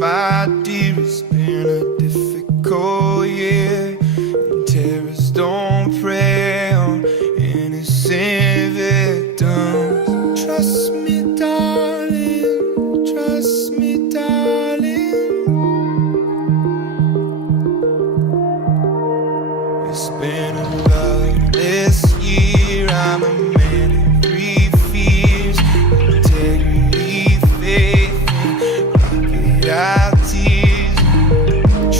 my dear, it's been a difficult year, and terrorists don't prey on innocent victims. Trust me, darling, trust me, darling. It's been a loveless year. I'm a man of three fears: integrity, faith, and rocket out tears.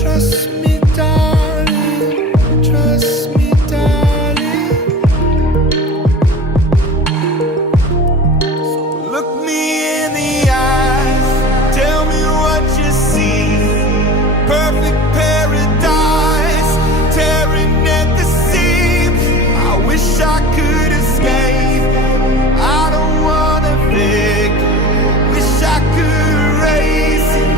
Trust me, darling, trust me, darling. So look me in the eyes, tell me what you see. Perfect paradise, tearing at the seams. I wish I could escape. I don't wanna fake. Wish I could erase it,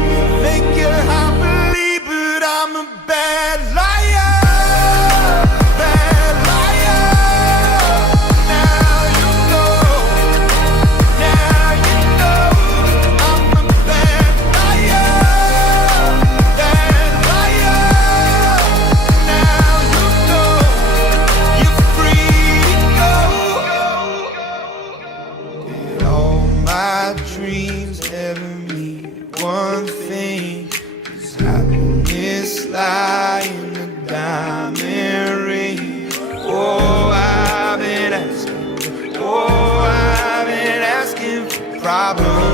make you happily, but I'm a bad liar, bad liar. Now you know, now you know. I'm a bad liar, bad liar. Now you know, you're free to go. Did all my dreams ever mean one thing? Does happiness lie in the diamond ring? Oh, I've been asking for problems.